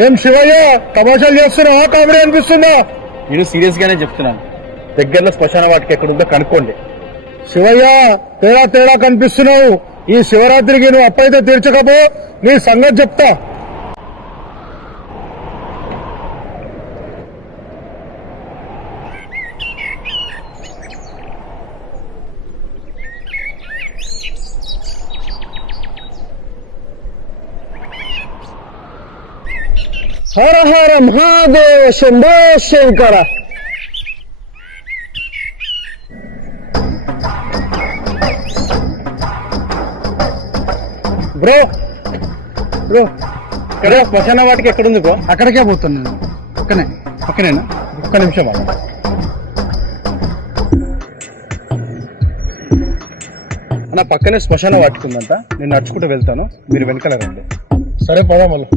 ఏం శివయ్య తమాషాలు చేస్తున్నావా? కామెడీ అనిపిస్తుందా? నేను సీరియస్ గానే చెప్తున్నాను. దగ్గరలో శ్మశాన వాటికి ఎక్కడుందో కనుక్కోండి. శివయ్య తేడా తేడా కనిపిస్తున్నావు. ఈ శివరాత్రికి నువ్వు అప్పైతే తీర్చకపో నీ సంగతి చెప్తా. హర హర మహాదేవ శంభో శంకర. బ్రో బ్రో ఇక్కడ శ్మశాన వాటికి ఎక్కడుంది బ్రో? అక్కడికే పోతున్నాను. పక్కనేనా? ఒక్క నిమిషం అన్న. పక్కనే శ్మశాన వాటికి ఉందంట. నేను నడుచుకుంటూ వెళ్తాను, మీరు వెనకాల రండి. సరే పదా మళ్ళీ.